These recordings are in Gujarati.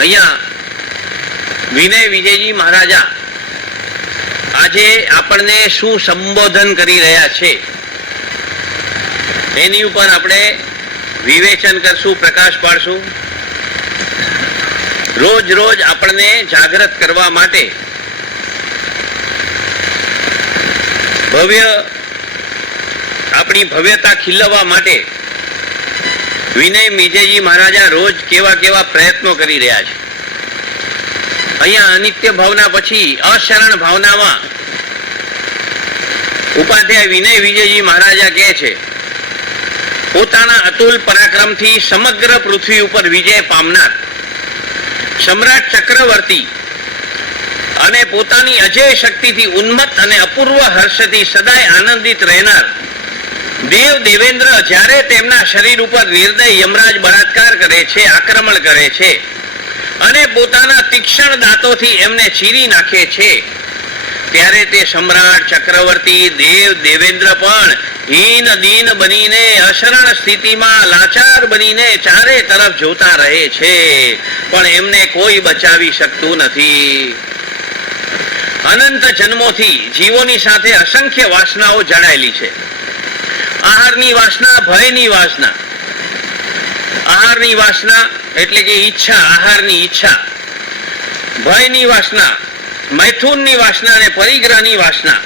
અહીંયા વિનય વિજયજી મહારાજા આજે આપણને શું સંબોધન કરી રહ્યા છે એની ઉપર આપણે વિવેચન કરશું, પ્રકાશ પાડશું. રોજ રોજ આપણને જાગૃત કરવા માટે આપણી ભવ્યતા ખીલવવા માટે વિનય વિજયજી મહારાજા રોજ કેવા કેવા પ્રયત્નો કરી રહ્યા છે. અહીંયા અનિત્ય ભાવના પછી અશરણ ભાવનામાં ઉપાધ્યાય વિનય વિજયજી મહારાજા કહે છે, પોતાના અતુલ પરાક્રમથી સમગ્ર પૃથ્વી ઉપર વિજય પામનાર સમ્રાટ ચક્રવર્તી અને પોતાની અજય શક્તિથી ઉન્મત્ત અને અપૂર્વ હર્ષથી સદાય આનંદિત રહેનાર દેવ દેવેન્દ્ર જ્યારે તેમના શરીર ઉપર નિર્દય યમરાજ બળાત્કાર કરે છે, આક્રમણ કરે છે અને પોતાના તીક્ષ્ણ દાંતોથી એમને ચીરી નાખે છે, ત્યારે તે સમ્રાટ ચક્રવર્તી દેવ દેવેન્દ્ર પણ હીન દીન બનીને અશરણ સ્થિતિમાં લાચાર બનીને ચારે તરફ જોતા રહે છે, પણ એમને કોઈ બચાવી શકતું નથી. અનંત જન્મોથી જીવોની સાથે અસંખ્ય વાસનાઓ જડાયેલી છે. આહારની વાસના, ભયની વાસના. આહારની વાસના એટલે કે ઈચ્છા, આહારની ઈચ્છા. ભયની વાસના, મૈથુનની વાસના અને પરિગ્રહની વાસના.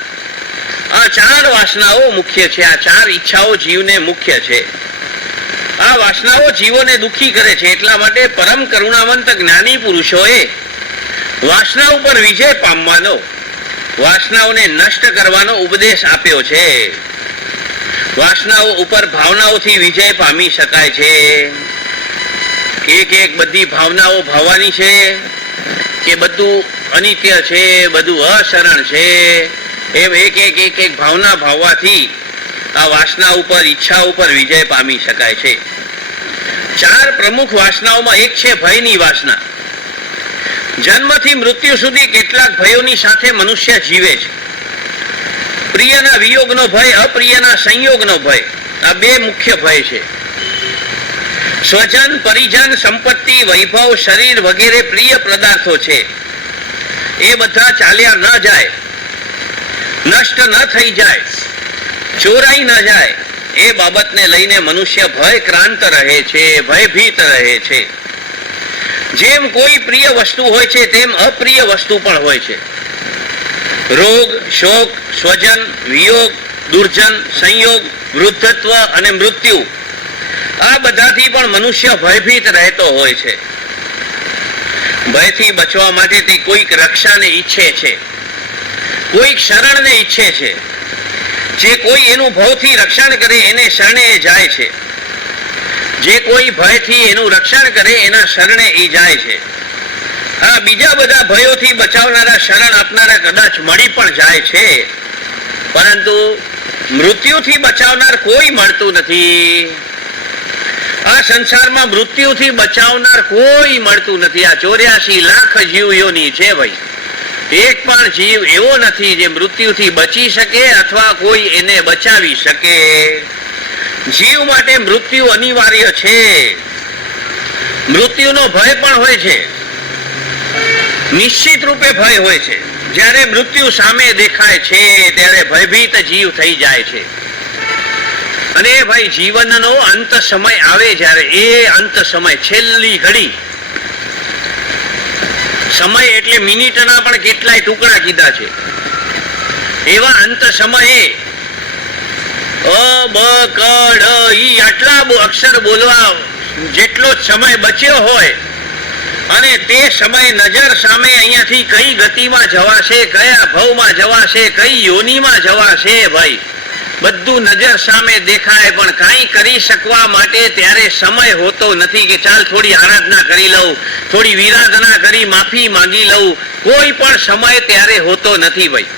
આ ચાર વાસનાઓ મુખ્ય છે. આ ચાર ઈચ્છાઓ જીવને મુખ્ય છે. આ વાસનાઓ જીવોને દુઃખી કરે છે. એટલા માટે પરમ કરુણાવંત જ્ઞાની પુરુષોએ વાસના ઉપર વિજય પામવાનો, વાસનાઓને નષ્ટ કરવાનો ઉપદેશ આપ્યો છે. વાસનાઓ ઉપર ભાવનાઓથી વિજય પામી શકાય છે. એક એક બધી ભાવનાઓ ભાવવાની છે કે બધું અનિત્ય છે, બધું અશરણ છે, એમ એક એક એક એક ભાવના ભાવવાથી આ વાસના ઉપર, ઈચ્છા ઉપર વિજય પામી શકાય છે. ચાર પ્રમુખ વાસનાઓમાં એક છે ભયની વાસના. જન્મથી મૃત્યુ સુધી કેટલાક ભયોની સાથે મનુષ્ય જીવે છે. પ્રિયના વિયોગનો ભય, અપ્રિયના સંયોગનો ભય, આ બે મુખ્ય ભય છે. સ્વજન, પરિજન, સંપત્તિ, વૈભવ, શરીર વગેરે પ્રિય પદાર્થો છે. એ બધા ચાલ્યા ન જાય, નષ્ટ ન થઈ જાય, ચોરાઈ ન જાય, એ બાબતને લઈને મનુષ્ય ભયક્રાંત રહે છે, ભયભીત રહે છે. જેમ કોઈ પ્રિય વસ્તુ હોય છે તેમ અપ્રિય વસ્તુ પણ હોય છે. રોગ, શોક, સ્વજન, વિયોગ, દુર્જન, સંયોગ, વૃદ્ધત્વ અને મૃત્યુ, આ બધાથી પણ મનુષ્ય ભયભીત રહેતો હોય છે. ભયથી બચવા માટે તે કોઈક રક્ષાને ઈચ્છે છે, કોઈક શરણને ઈચ્છે છે. જે કોઈ એનું ભવથી રક્ષણ કરે એને શરણે જાય છે. જે કોઈ ભયથી એનું રક્ષણ કરે એના શરણે એ જાય છે. આ બીજા બધા ભયોથી બચાવનારા, શરણ આપનારા કદાચ મળી પણ જાય છે, પરંતુ મૃત્યુથી બચાવનાર કોઈ મળતું નથી. આ સંસારમાં મૃત્યુથી બચાવનાર કોઈ મળતું નથી. આ 84 લાખ જીવોની છે ભાઈ, એક પણ જીવ એવો નથી જે મૃત્યુથી બચી શકે અથવા કોઈ એને બચાવી શકે. જીવ માટે મૃત્યુ અનિવાર્ય છે. મૃત્યુનો ભય પણ હોય છે, નિશ્ચિત રૂપે ભય હોય છે. જ્યારે મૃત્યુ સામે દેખાય છે ત્યારે ભયભીત જીવ થઈ જાય છે. અને ભાઈ જીવનનો અંત સમય આવે જ્યારે, એ અંત સમય, છેલ્લી ઘડી, સમય એટલે મિનિટના પણ કેટલાય ટુકડા કીધા છે. એવા અંત સમયે અ, બ, ક, ડ, ઈ આટલા અક્ષર બોલવા જેટલો સમય બચ્યો હોય અને તે સમય નજર સામે અહીંયાથી કઈ ગતિમાં જવાશે, કયા ભવમાં જવાશે, કઈ યોનિમાં જવાશે, ભાઈ બધું નજર સામે દેખાય, પણ કાંઈ કરી શકવા માટે ત્યારે સમય હોતો નથી કે ચાલ થોડી આરાધના કરી લઉં, થોડી વિરાધના કરી માફી માંગી લઉં. કોઈ પણ સમય ત્યારે હોતો નથી ભાઈ.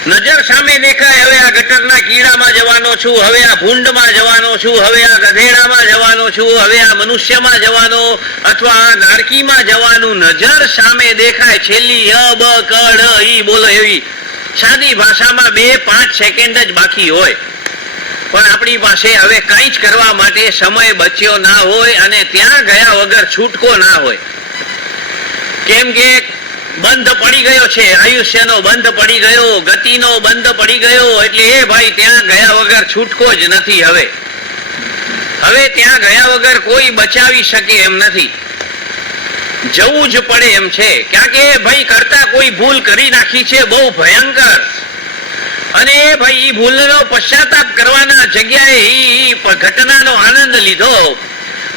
નજર સામે દેખાય, હવે આ ગટરના કીડામાં જવાનો છું, હવે આ ભૂંડમાં જવાનો છું, હવે આ ગધેડામાં જવાનો છું, હવે આ મનુષ્યમાં જવાનો અથવા આ નારકીમાં જવાનું નજર સામે દેખાય. છેલ્લી અ, બ, ક, ડ, ઈ બોલો એવી સાદી ભાષામાં 2-5 સેકન્ડ જ બાકી હોય, પણ આપણી પાસે હવે કંઈ જ કરવા માટે સમય બચ્યો ના હોય અને ત્યાં ગયા વગર છૂટકો ના હોય. કેમ કે બંધ પડી ગયો છે, આયુષ્યનો બંધ પડી ગયો, ગતિનો બંધ પડી ગયો. એટલે એ ભાઈ ત્યાં ગયા વગર છૂટકો જ નથી. હવે ત્યાં ગયા વગર કોઈ બચાવી શકે એમ નથી, જવું જ પડે એમ છે. ક્યાં કે ભાઈ કરતા કોઈ ભૂલ કરી નાખી છે બહુ ભયંકર, અને એ ભાઈ એ ભૂલનો પશ્ચાતાપ કરવાના જગ્યાએ એ ઘટનાનો આનંદ લીધો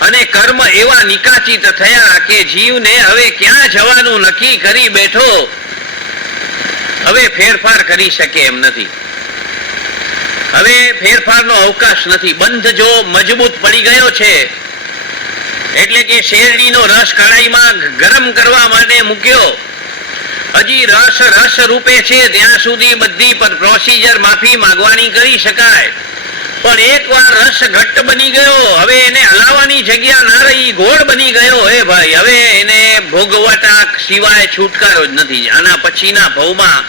અને કર્મ એવા નિકાચિત થયા કે જીવને હવે ક્યાં જવાનું નક્કી કરી બેઠો, હવે ફેરફાર કરી શકે એમ નથી. હવે ફેરફારનો અવકાશ નથી. બંધ જો મજબૂત પડી ગયો છે, એટલે કે શેરડીનો રસ કડાઈમાં ગરમ કરવા માટે મૂક્યો, હજી રસ રૂપે છે ત્યાં સુધી બધી પ્રોસિજર માફી માંગવાની કરી શકાય. પણ એકવાર રસ ઘટ્ટ બની ગયો, હવે એને હલાવવાની જગ્યા ના રહી, ગોળ બની ગયો. હે ભાઈ, હવે એને ભોગવટા સિવાય છુટકારો જ નથી. આના પછીના ભવમાં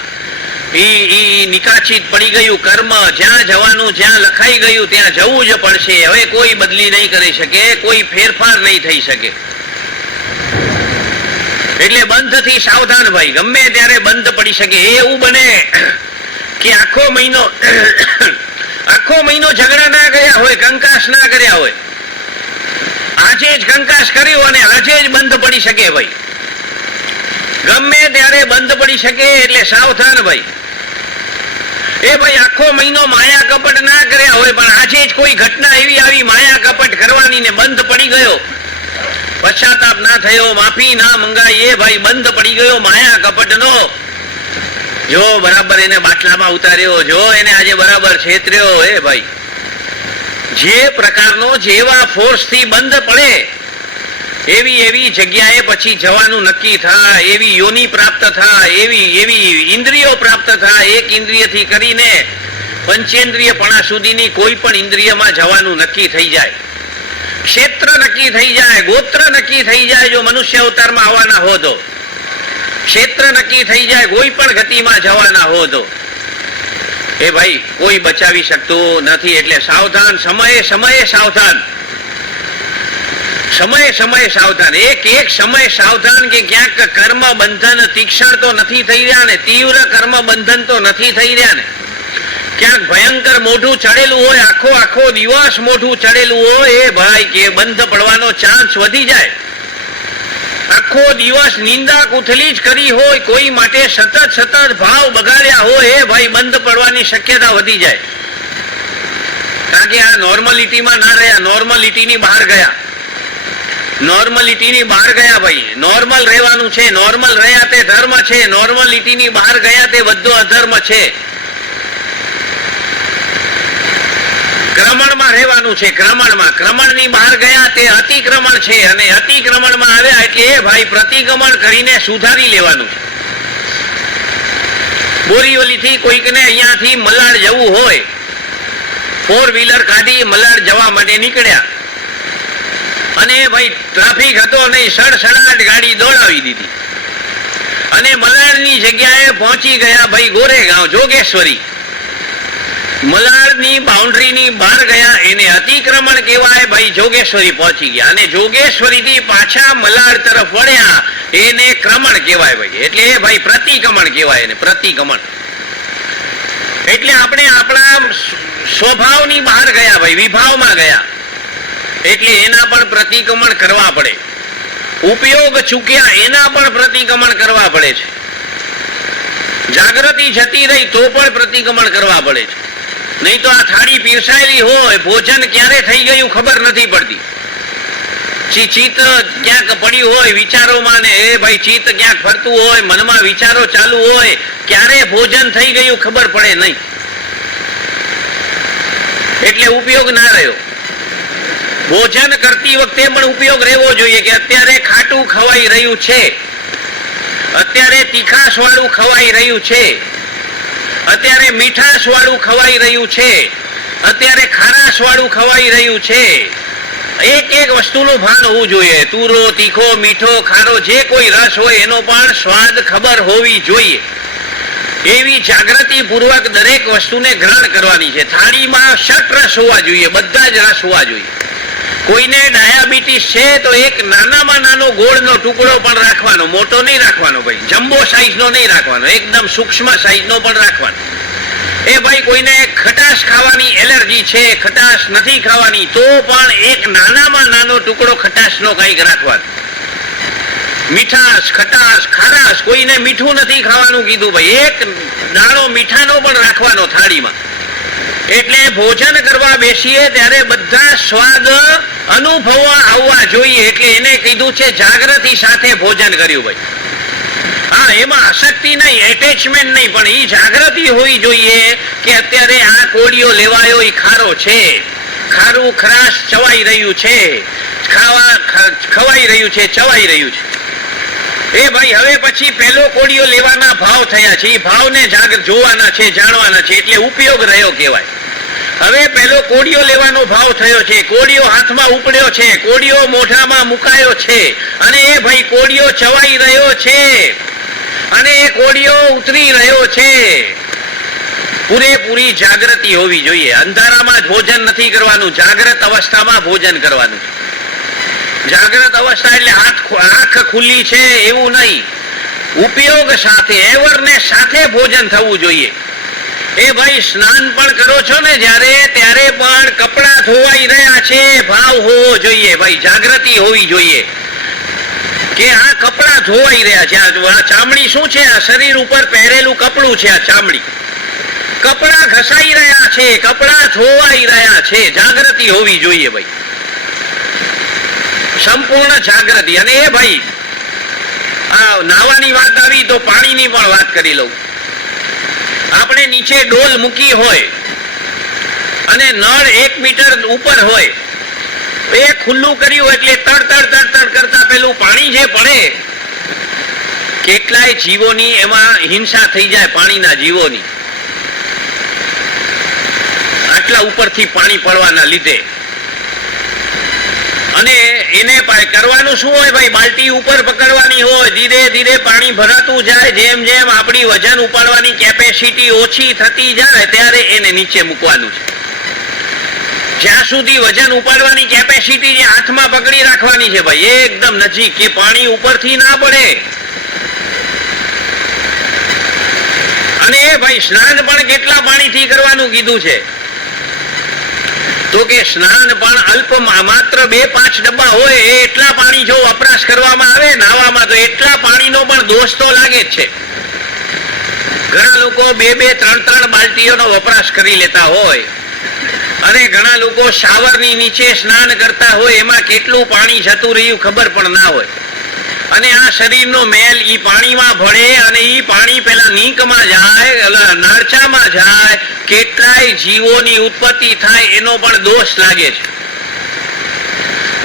નિકાચિત પડી ગયું કર્મ. જ્યાં જવાનું, જ્યાં લખાઈ ગયું ત્યાં જવું જ પડશે. હવે કોઈ બદલી નહીં કરી શકે, કોઈ ફેરફાર નહીં થઈ શકે. એટલે બંધ થી સાવધાન ભાઈ, ગમે ત્યારે બંધ પડી શકે. એવું બને કે આખો મહિનો ઝઘડા ના કર્યા હોય, કંકાસ ના કર્યા હોય, આજે જ કંકાસ કર્યું અને આજે જ બંધ પડી શકે ભાઈ. ગમે ત્યારે બંધ પડી શકે, એટલે સાવધાન ભાઈ. એ ભાઈ આખો મહિનો માયા કપટ ના કર્યા હોય, પણ આજે જ કોઈ ઘટના એવી આવી માયા કપટ કરવાની ને બંધ પડી ગયો, પશ્ચાતાપ ના થયો, માફી ના મંગાઈ, એ ભાઈ બંધ પડી ગયો માયા કપટ નો. જો બરાબર એને બાટલામાં ઉતાર્યો, જો એને આજે બરાબર છેતર્યો. એ ભાઈ જે પ્રકારનો જેવા ફોર્સ થી બંધ પડે એવી જગ્યાએ પછી જવાનું નક્કી થાય, એવી યોની પ્રાપ્ત થાય, એવી ઇન્દ્રિયો પ્રાપ્ત થાય. એક ઇન્દ્રિયથી કરીને પંચેન્દ્રિયપણા સુધીની કોઈ પણ ઇન્દ્રિયમાં જવાનું નક્કી થઈ જાય, ક્ષેત્ર નક્કી થઈ જાય, ગોત્ર નક્કી થઈ જાય. જો મનુષ્ય અવતારમાં આવવાના હો તો ક્ષેત્ર નક્કી થઈ જાય, કોઈ પણ ગતિમાં જવાના હો તો એ ભાઈ કોઈ બચાવી શકતું નથી. એટલે સાવધાન, સમયે સાવધાન, સમયે સાવધાન. એક સમય સાવધાન કે ક્યાંક કર્મ બંધન તીક્ષ્ણ તો નથી થઈ રહ્યા ને, તીવ્ર કર્મ બંધન તો નથી થઈ રહ્યા ને, ક્યાંક ભયંકર મોઢું ચડેલું હોય, આખો દિવસ મોઢું ચડેલું હોય, એ ભાઈ કે બંધ પડવાનો ચાન્સ વધી જાય. આખો દિવસ નિંદા કુથલી જ કરી હોય, કોઈ માટે સતત ભાવ બગાડ્યા હોય, એ ભાઈ બંધ પડવાની શક્યતા વધી જાય. કારણ કે આ નોર્માલિટીમાં ના રહ્યા, નોર્માલિટીની બહાર ગયા, નોર્માલિટીની બહાર ગયા ભાઈ. નોર્મલ રહેવાનું છે, નોર્મલ રહ્યા તે ધર્મ છે, નોર્માલિટીની બહાર ગયા તે બધો અધર્મ છે. ક્રમણમાં રહેવાનું છે, ક્રમણની બહાર ગયા તે અતિક્રમણ છે, અને અતિક્રમણમાં આવ્યા એટલે એ ભાઈ પ્રતિક્રમણ કરીને સુધારી લેવાનું છે. બોરીવલીથી કોઈકને અહીંયાથી મલાડ જવું હોય, 4 વ્હીલર કાઢી મલાડ જવા માટે નીકળ્યા, અને ભાઈ ટ્રાફિક હતો નહીં, સડસડાટ ગાડી દોડાવી દીધી અને મલાડની જગ્યાએ પહોંચી ગયા ભાઈ ગોરેગાંવ, જોગેશ્વરી. મલાડની બાઉન્ડ્રીની બહાર ગયા, એને અતિક્રમણ કહેવાય ભાઈ. જોગેશ્વરી પહોંચી ગયા અને જોગેશ્વરીથી પાછા મલાડ તરફ વળ્યા, એને ક્રમણ કહેવાય ભાઈ. એટલે એ ભાઈ પ્રતિક્રમણ કહેવાય એને, પ્રતિક્રમણ. એટલે આપણે આપણા સ્વભાવની બહાર ગયા ભાઈ, વિભાવમાં ગયા, એટલે એના પણ પ્રતિક્રમણ કરવા પડે. ઉપયોગ ચૂક્યા એના પણ પ્રતિક્રમણ કરવા પડે છે. જાગૃતિ જતી રહી તો પણ પ્રતિક્રમણ કરવા પડે છે. નહીં તો આ થાળી પીરસાયેલી હોય, ભોજન ક્યારે થઈ ગયું ખબર નથી પડતી. ચિત્ત ક્યાંક પડ્યું હોય વિચારોમાં, ને એ ભાઈ ચિત્ત ક્યાંક ફરતું હોય, મનમાં વિચારો ચાલુ હોય, ક્યારે ભોજન થઈ ગયું ખબર પડે નહીં. એટલે ઉપયોગ ના રહ્યો. ભોજન કરતી વખતે પણ ઉપયોગ રહેવો જોઈએ કે અત્યારે ખાટું ખવાઈ રહ્યું છે, અત્યારે તીખાશ વાળું ખવાઈ રહ્યું છે, અત્યારે મીઠાશ વાળું ખવાઈ રહ્યું છે, અત્યારે ખારાશ વાળું ખવાઈ રહ્યું છે. એક વસ્તુનું ભાન હોવું જોઈએ. તુરો, તીખો, મીઠો, ખારો જે કોઈ રસ હોય એનો પણ સ્વાદ ખબર હોવી જોઈએ. એવી જાગૃતિ પૂર્વક દરેક વસ્તુને ગ્રહણ કરવાની છે. થાળીમાં 6 રસ હોવા જોઈએ, બધા જ રસ હોવા જોઈએ. કોઈને ડાયાબિટીસ છે તો એક નાનામાં નાનો ગોળનો ટુકડો પણ રાખવાનો, મોટો નહીં રાખવાનો ભાઈ, જમ્બો સાઈઝનો નહીં રાખવાનો, એકદમ સૂક્ષ્મ સાઈઝનો પણ રાખવાનો. એ ભાઈ કોઈને ખટાશ ખાવાની એલર્જી છે, ખટાશ નથી ખાવાની, તો પણ એક નાનામાં નાનો ટુકડો ખટાશનો કંઈક રાખવાનો. મીઠાશ, ખટાશ, ખારાશ, કોઈને મીઠું નથી ખાવાનું કીધું ભાઈ, એક દાણો મીઠાનો પણ રાખવાનો થાળીમાં. એટલે ભોજન કરવા બેસીએ ત્યારે બધા સ્વાદ અનુભવવા આવવા જોઈએ. એટલે એને કીધું છે જાગૃતિ સાથે ભોજન કર્યું ભાઈ. હા, એમાં આસક્તિ નહીં, એટેચમેન્ટ નહીં, પણ એ જાગૃતિ હોવી જોઈએ કે અત્યારે આ કોળિયો લેવાયો એ ખારો છે, ખારું ખરાશ ચવાઈ રહ્યું છે, ખવાઈ રહ્યું છે, ચવાઈ રહ્યું છે. એ ભાઈ હવે પછી પહેલો કોળિયો લેવાના ભાવ થયા છે, એ ભાવને જોવાના છે, જાણવાના છે, એટલે ઉપયોગ રહ્યો કહેવાય. હવે પહેલો કોળિયો લેવાનો ભાવ થયો છે, કોળિયો હાથમાં ઉપડ્યો છે, કોળિયો મોઢામાં મુકાયો છે, અને એ ભાઈ કોળિયો ચવાઈ રહ્યો છે, અને એ કોળિયો ઉતરી રહ્યો છે. પૂરેપૂરી જાગૃતિ હોવી જોઈએ. અંધારામાં જ ભોજન નથી કરવાનું, જાગ્રત અવસ્થામાં ભોજન કરવાનું. જાગ્રત અવસ્થા એટલે આંખ ખુલ્લી છે એવું નહીં, ઉપયોગ સાથે, એવરનેસ સાથે ભોજન થવું જોઈએ. એ ભાઈ સ્નાન પણ કરો છો ને જ્યારે, ત્યારે પણ કપડા ધોવાઈ રહ્યા છે ભાવ હોવો જોઈએ ભાઈ, જાગૃતિ હોવી જોઈએ કે આ કપડા ધોવાઈ રહ્યા છે. આ ચામડી શું છે? આ શરીર ઉપર પહેરેલું કપડું છે. આ ચામડી, કપડા ઘસાઈ રહ્યા છે, કપડા ધોવાઈ રહ્યા છે, જાગૃતિ હોવી જોઈએ ભાઈ, સંપૂર્ણ જાગૃતિ. અને એ ભાઈ આ નાવાની વાત આવી તો પાણીની પણ વાત કરી લઉં. આપણે નીચે ડોલ મૂકી હોય અને નળ 1 મીટર ઉપર હોય, એ ખુલ્લું કર્યું એટલે તડ તડ કરતા પેલું પાણી જે પડે, કેટલાય જીવોની એમાં હિંસા થઈ જાય, પાણીના જીવોની, આટલા ઉપરથી પાણી પડવાના લીધે. અને એને કરવાનું શું હોય ભાઈ? બાલટી ઉપર પકડવાની હોય, ધીરે ધીરે પાણી ભરાતું જાય, જેમ જેમ આપણી વજન ઉપાડવાની કેપેસિટી ઓછી થતી જાય ત્યારે એને નીચે મૂકવાનું છે. જ્યાં સુધી વજન ઉપાડવાની કેપેસિટી જે હાથમાં પકડી રાખવાની છે ભાઈ, એકદમ નજીક, કે પાણી ઉપરથી ના પડે. અને એ ભાઈ સ્નાન પણ કેટલા પાણીથી કરવાનું કીધું છે? તો કે સ્નાન પણ અલ્પ, માત્ર 2-5 ડબ્બા હોય એટલા પાણી જો વપરાશ કરવામાં આવે નાવામાં, તો એટલા પાણીનો પણ દોષ તો લાગે જ છે. ઘણા લોકો 2-3 બાલટીઓનો વપરાશ કરી લેતા હોય, અને ઘણા લોકો શાવરની નીચે સ્નાન કરતા હોય, એમાં કેટલું પાણી જતું રહ્યું ખબર પણ ના હોય. અને આ શરીરનો મેલ ઈ પાણીમાં ભળે, અને ઈ પાણી પેલા નીકમાં જાય, નાળચામાં જાય, કેટલાય જીવોની ઉત્પત્તિ થાય, એનો પણ દોષ લાગે છે.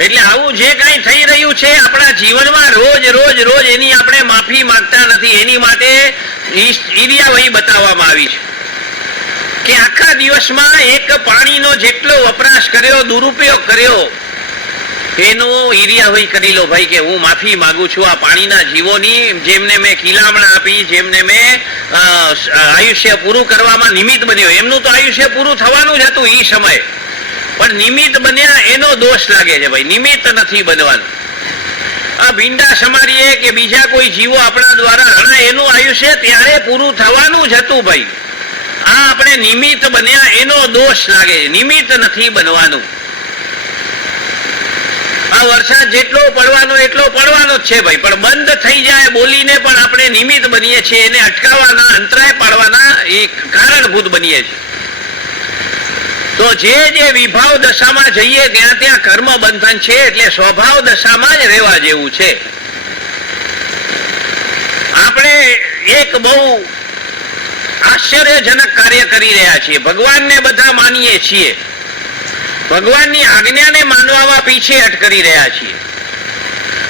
એટલે આવું જે કઈ થઈ રહ્યું છે આપણા જીવનમાં રોજ એની આપણે માફી માંગતા નથી. એની માટે ઈર્યાવહી બતાવવામાં આવી છે કે આખા દિવસમાં એક પાણીનો જેટલો વપરાશ કર્યો, દુરુપયોગ કર્યો, એનો ઈર્યાવહી કરી લો ભાઈ, કે હું માફી માંગુ છું આ પાણીના જીવોની, જેમને મેં કિલામણા આપી, જેમને મેં આયુષ્ય પૂરું કરવામાં નિમિત્ત બન્યો. એમનું તો આયુષ્ય પૂરું થવાનું જ હતું એ સમયે, પણ નિમિત્ત બન્યા એનો દોષ લાગે છે ભાઈ, નિમિત્ત નથી બનવાનું. આ ભીંડા સમારીએ કે બીજા કોઈ જીવો આપણા દ્વારા હણા, એનું આયુષ્ય ત્યારે પૂરું થવાનું જ હતું ભાઈ. આ આપણે નિમિત્ત બન્યા એનો દોષ લાગે, નિમિત્ત નથી બનવાનું. આ વરસાદ જેટલો પડવાનો એટલો પડવાનો જ છે ભાઈ, પણ બંધ થઈ જાય બોલીને પણ આપણે નિમિત્ત બનીએ છીએ, એને અટકાવવાના, અંતરાય પાડવાના એ કારણભૂત બનીએ છીએ. તો જે વિભાવ દશામાં જઈએ ત્યાં ત્યાં કર્મ બંધન છે, એટલે સ્વભાવ દશામાં જ રહેવા જેવું છે. આપણે એક બહુ આશ્ચર્યજનક કાર્ય કરી રહ્યા છીએ. ભગવાનને બધા માનીએ છીએ, ભગવાનની આજ્ઞાને માનવામાં પીછેહટ કરી રહ્યા છીએ,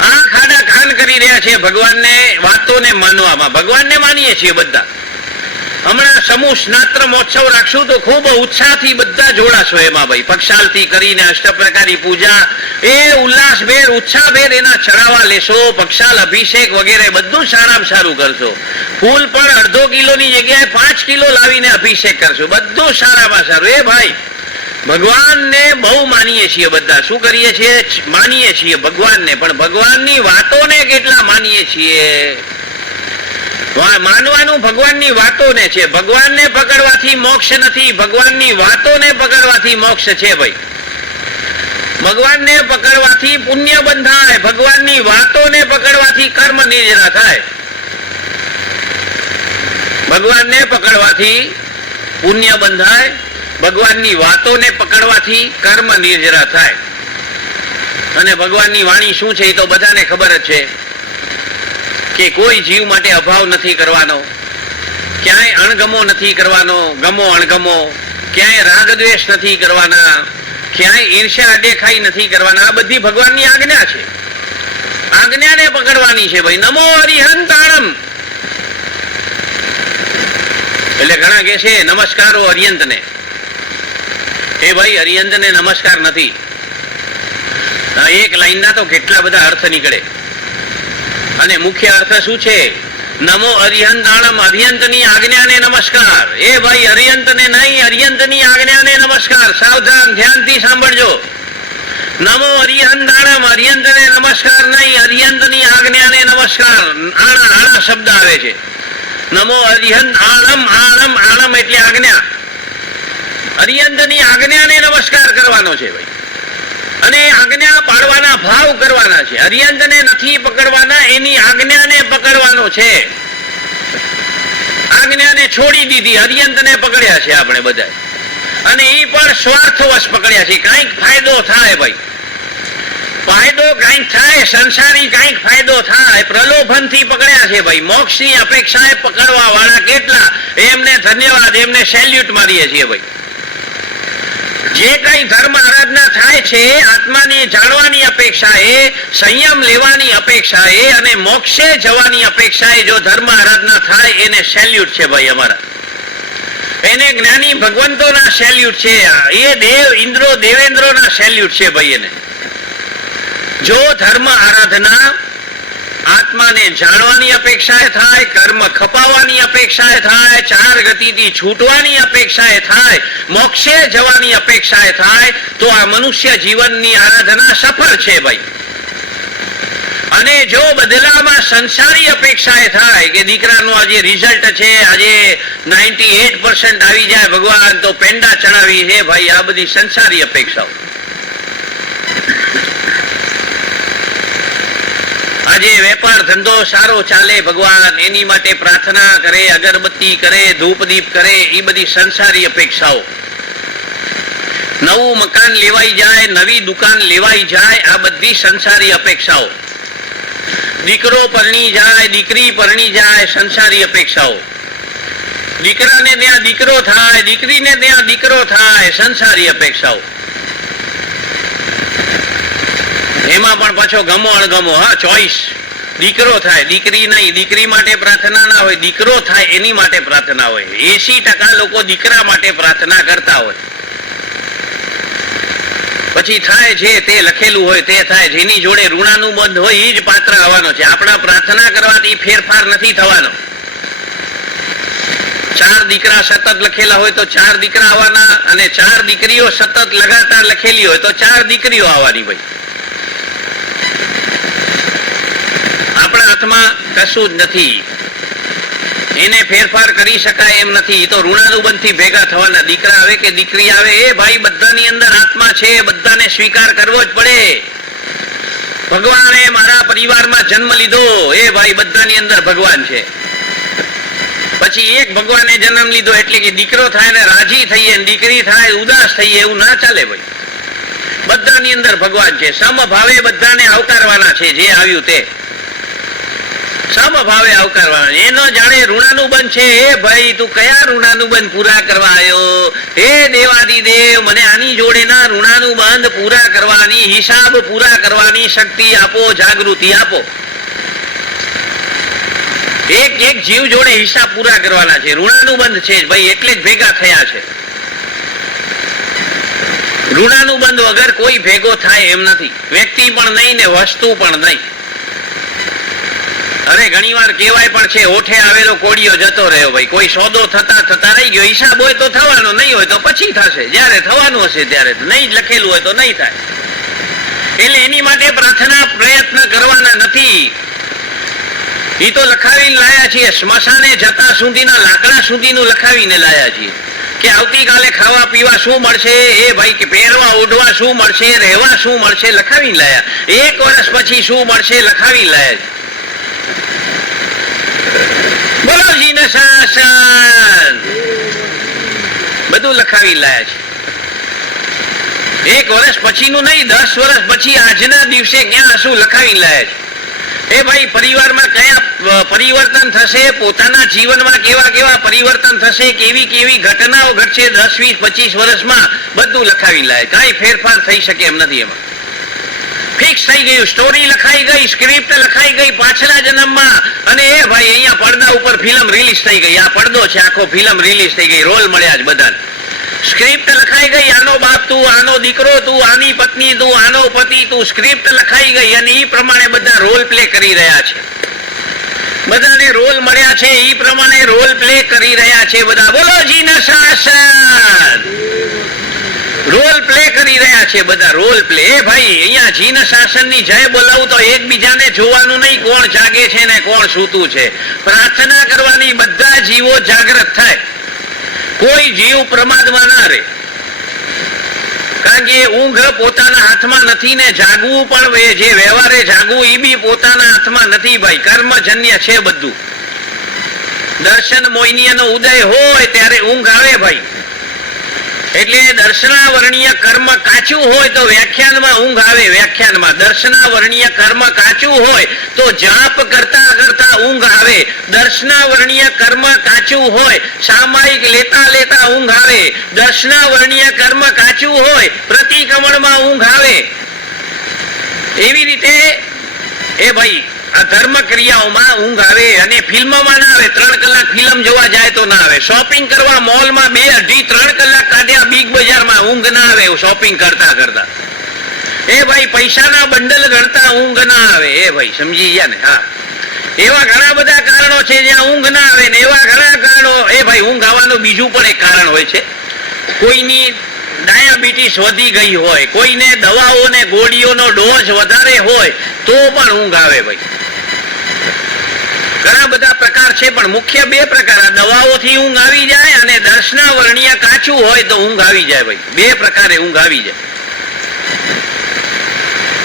આંખ આડા કાન કરી રહ્યા છીએ ભગવાનને વાતોને માનવામાં. ભગવાનને માનીએ છીએ બધા. હમણાં સમૂહ સ્નાત્ર મહોત્સવ રાખશું તો ખૂબ ઉત્સાહથી બધા જોડાશો એમાં ભાઈ, પક્ષાલથી કરીને અષ્ટપ્રકારી પૂજા, એ ઉલ્લાસભેર ઉત્સાહભેર એના ચડાવવા લેશો, પક્ષાલ અભિષેક વગેરે બધું સારામાં સારું કરશો. ફૂલ પણ અડધો કિલોની જગ્યાએ 5 કિલો લાવીને અભિષેક કરશો, બધું સારામાં સારું. એ ભાઈ ભગવાનને બહુ માનીએ છીએ બધા. શું કરીએ છીએ? માનીએ છીએ ભગવાનને, પણ ભગવાનની વાતોને કેટલા માનીએ છીએ? માનવાનું ભગવાનની વાતોને છે. ભગવાનને પકડવાથી મોક્ષ નથી, ભગવાનની વાતોને પકડવાથી મોક્ષ છે ભાઈ. ભગવાનને પકડવાથી પુણ્ય બંધાય, ભગવાનની વાતોને પકડવાથી કર્મ નિર્જરા થાય. ભગવાનને પકડવાથી પુણ્ય બંધાય, ભગવાનની વાતોને પકડવાથી કર્મ નિર્જરા થાય. અને ભગવાનની વાણી શું છે એ તો બધાને ખબર જ છે કે કોઈ જીવ માટે અભાવ નથી કરવાનો, ક્યાંય અણગમો નથી કરવાનો, ગમો અણગમો, ક્યાંય રાગદ્વેષ નથી કરવાના, ક્યાંય ઈર્ષ્યા અદેખાઈ નથી કરવાના. આ બધી ભગવાનની આજ્ઞા છે. આજ્ઞાને પકડવાની છે ભાઈ. નમો અરિહંતાણમ એટલે ઘણા કે છે નમસ્કારો અરિયંતને. એ ભાઈ અરિયંતને નમસ્કાર નથી. એક લાઈનના તો કેટલા બધા અર્થ નીકળે. અને મુખ્ય અર્થ શું છે? નમો અરિહંતાણમ, અરિયંતની આજ્ઞાને નમસ્કાર. એ ભાઈ અરિયંતને નહીં, અરિયંતની આજ્ઞાને નમસ્કાર. સાવધાન, ધ્યાનથી સાંભળજો. નમો અરિહંતાણમ, અરિયંતને નમસ્કાર નહીં, અરિયંતની આજ્ઞાને નમસ્કાર. આણા આણા શબ્દ આવે છે. નમો અરિહંત આણમ, આણમ આણમ એટલે આજ્ઞા. અરિયંતની આજ્ઞાને નમસ્કાર કરવાનો છે ભાઈ. અને આજ્ઞા પાડવાના ભાવ કરવાના છે. અરિયંતને નથી પકડવાના, એની આજ્ઞાને પકડવાનો છે. આજ્ઞાને છોડી દીધી, અરિયંતને પકડ્યા છે આપણે બધા. અને એ પણ સ્વાર્થવશ પકડ્યા છે. કઈક ફાયદો થાય ભાઈ, ફાયદો કઈક થાય, સંસારી કઈક ફાયદો થાય, પ્રલોભનથી પકડ્યા છે ભાઈ. મોક્ષની અપેક્ષાએ પકડવા વાળા કેટલા, એમને ધન્યવાદ, એમને સેલ્યુટ મારીએ છીએ ભાઈ. જે કઈ ધર્મ આરાધના થાય છે આત્માને જાણવાની અપેક્ષાએ, સંયમ લેવાની અપેક્ષાએ અને મોક્ષે જવાની અપેક્ષાએ જો ધર્મ આરાધના થાય એને સેલ્યુટ છે ભાઈ અમારા. એને જ્ઞાની ભગવંતોના સેલ્યુટ છે. એ દેવ ઇન્દ્રો દેવેન્દ્રોના સેલ્યુટ છે ભાઈ. એને જો ધર્મ આરાધના આત્માને જાણવાની અપેક્ષાએ થાય, કર્મ ખપાવવાની અપેક્ષાએ થાય, ચાર ગતિથી છૂટવાની અપેક્ષાએ થાય, મોક્ષે જવાની અપેક્ષાએ થાય, તો આ મનુષ્ય જીવનની આરાધના સફળ છે ભાઈ. અને જો બદલામાં સંસારી અપેક્ષાએ થાય કે દીકરાનું આજે રિઝલ્ટ છે, આજે 98% આવી જાય ભગવાન તો પેંડા ચડાવી છે ભાઈ, આ બધી સંસારી અપેક્ષાઓ. આજે વેપાર ધંધો સારો ચાલે ભગવાન એની માટે પ્રાર્થના કરે, અગરબત્તી કરે, ધૂપદીપ કરે, એ બધી સંસારી અપેક્ષાઓ. નવું મકાન લેવાઈ જાય, નવી દુકાન લેવાઈ જાય, આ બધી સંસારી અપેક્ષાઓ. દીકરો પરણી જાય, દીકરી પરણી જાય, સંસારી અપેક્ષાઓ. દીકરાને ત્યાં દીકરો થાય, દીકરીને ત્યાં દીકરો થાય, સંસારી અપેક્ષાઓ. એમાં પણ પાછો ગમો અણગમો, હા ચોઈસ. દીકરો થાય, દીકરી નહીં, દીકરી માટે પ્રાર્થના ના હોય, દીકરો થાય એની માટે પ્રાર્થના હોય. 80% લોકો દીકરા માટે પ્રાર્થના કરતા હોય. પછી થાય છે તે લખેલું હોય તે થાય. જેની જોડે ઋણાનું બંધ હોય એ જ પાત્ર આવવાનો છે. આપણા પ્રાર્થના કરવાથી ફેરફાર નથી થવાનો. 4 દીકરા સતત લખેલા હોય તો 4 દીકરા આવવાના, અને 4 દીકરીઓ સતત લગાતાર લખેલી હોય તો 4 દીકરીઓ આવવાની ભાઈ. આપણા હાથમાં કશું જ નથી, એને ફેરફાર કરી શકાય એમ નથી. તો ઋણાનુબંધ થી ભેગા થવાના. દીકરા આવે કે દીકરી આવે, એ ભાઈ બધાની અંદર આત્મા છે, બધાને સ્વીકાર કરવો જ પડે. ભગવાને મારા પરિવારમાં જન્મ લીધો, એ ભાઈ બધાની અંદર ભગવાન છે. પછી એક ભગવાને જન્મ લીધો એટલે કે દીકરો થાય ને રાજી થઈએ, દીકરી થાય ઉદાસ થઈએ, એવું ના ચાલે ભાઈ. બધાની અંદર ભગવાન છે. સમભાવે બધાને આવકારવાના છે. જે આવ્યું તે સમભાવે આવકારવાના. એનો જાણે ઋણાનુબંધ છે, એ ભાઈ તું કયા ઋણાનુબંધ પૂરા કરવા આવ્યો? હે દેવાદિદેવ, મને આની જોડેના ઋણાનુબંધ પૂરા કરવાની, હિસાબ પૂરા કરવાની શક્તિ આપો, જાગૃતિ આપો. એક એક જીવ જોડે હિસાબ પૂરા કરવાના છે. ઋણાનુબંધ છે ભાઈ, એટલે જ ભેગા થયા છે. ઋણાનુબંધ વગર કોઈ ભેગો થાય એમ નથી. વ્યક્તિ પણ નહીં ને વસ્તુ પણ નહીં. અરે ઘણીવાર કહેવાય પણ છે, ઓઠે આવેલો કોડિયો જતો રહ્યો ભાઈ. કોઈ સોદો થતા થતા રહી ગયો. હિસાબ હોય તો થવાનો, નહીં હોય તો પછી થશે. જ્યારે થવાનું હશે ત્યારે. નહીં લખેલું હોય તો નહીં થાય. એટલે એની માટે પ્રાર્થના પ્રયત્ન કરવાના નથી. એ તો લખાવીને લાયા છીએ. સ્મશાને જતા સુધીના લાકડા સુધીનું લખાવીને લાયા છીએ કે આવતીકાલે ખાવા પીવા શું મળશે, એ ભાઈ કે પહેરવા ઓઢવા શું મળશે, રહેવા શું મળશે, લખાવીને લાયા. 1 વર્ષ પછી શું મળશે લખાવીને લાયા. બોલો જીને શાસન, બધું લખાવી લાયા છે. 1 વર્ષ પછીનું નહીં, 10 વર્ષ પછી આજના દિવસે ક્યાં શું લખાવી લાયા છે. એ ભાઈ પરિવારમાં કયા પરિવર્તન થશે, પોતાના જીવનમાં કેવા કેવા પરિવર્તન થશે, કેવી કેવી ઘટનાઓ ઘટશે 10, 20, 25 વર્ષમાં, બધું લખાવી લાયા. કાંઈ ફેરફાર થઈ શકે એમ નથી. એમાં ફિક્સ થઈ ગયું. સ્ટોરી લખાઈ ગઈ, સ્ક્રિપ્ટ લખાઈ ગઈ પાછલા જન્મમાં. અને એ ભાઈ અહીંયા પડદા ઉપર ફિલ્મ રિલીઝ થઈ ગઈ. આ પડદો છે, આખો ફિલ્મ રિલીઝ થઈ ગઈ. રોલ મળ્યા જ બધાને. સ્ક્રિપ્ટ લખાઈ ગઈ. આનો બાપ તું, આનો દીકરો તું, આની પત્ની તું, આનો પતિ તું. સ્ક્રિપ્ટ લખાઈ ગઈ અને એ પ્રમાણે બધા રોલ પ્લે કરી રહ્યા છે. બધાને રોલ મળ્યા છે, એ પ્રમાણે રોલ પ્લે કરી રહ્યા છે બધા. બોલો જીના શાસન. રોલ પ્લે કરી રહ્યા છે બધા. Role play. એ ભાઈ અહીંયા જીન શાસનની જય બોલાવું તો એકબીજાને જોવાનું નહીં કોણ જાગે છે ને કોણ સૂતું છે. પ્રાર્થના કરવાની, બધા જીવો જાગૃત થાય. કોઈ જીવ પ્રમાદમાં ના રહે. કારણ કે ઊંઘ પોતાના હાથમાં નથી ને જાગવું પણ, જે વ્યવહારે જાગવું એ બી પોતાના હાથમાં નથી ભાઈ. કર્મજન્ય છે બધું. દર્શન મોહિનીયનો ઉદય હોય ત્યારે ઊંઘ આવે ભાઈ. એટલે દર્શનાવર્ણીય કર્મ કાચું હોય તો વ્યાખ્યાનમાં ઊંઘ આવે. વ્યાખ્યાનમાં દર્શનાવર્ણીય કર્મ કાચું હોય તો જાપ કરતા કરતા ઊંઘ આવે. દર્શનાવર્ણીય કર્મ કાચું હોય, સામાયિક લેતા લેતા ઊંઘ આવે. દર્શનાવર્ણીય કર્મ કાચું હોય, પ્રતિક્રમણમાં ઊંઘ આવે. એવી રીતે એ ભાઈ આ ધર્મ ક્રિયાઓમાં ઊંઘ આવે. અને ફિલ્મમાં ના આવે. 3 કલાક ફિલ્મ જોવા જાય તો ના આવે. શોપિંગ કરવા મોલમાં 2, 2.5, 3 કલાક કાઢ્યા બિગ બજારમાં, ઊંઘ ના આવે. શોપિંગ કરતા કરતા એ ભાઈ પૈસાના બંડલ ગણતા ઊંઘ ના આવે. એ ભાઈ સમજી ગયા ને? હા, એવા ઘણા બધા કારણો છે જ્યાં ઊંઘ ના આવે ને. એવા ઘણા કારણો. એ ભાઈ ઊંઘ આવવાનું બીજું પણ એક કારણ હોય છે. કોઈની ડાયાબિટીસ વધી ગઈ હોય, કોઈને દવાઓ ને ગોળીઓનો ડોઝ વધારે હોય તો પણ ઊંઘ આવે ભાઈ. ઘણા બધા પ્રકાર છે પણ મુખ્ય 2 પ્રકાર. દવાઓથી ઊંઘ આવી જાય અને દર્શનાવર્ણીય કાચું હોય તો ઊંઘ આવી જાય ભાઈ. 2 પ્રકારે ઊંઘ આવી જાય.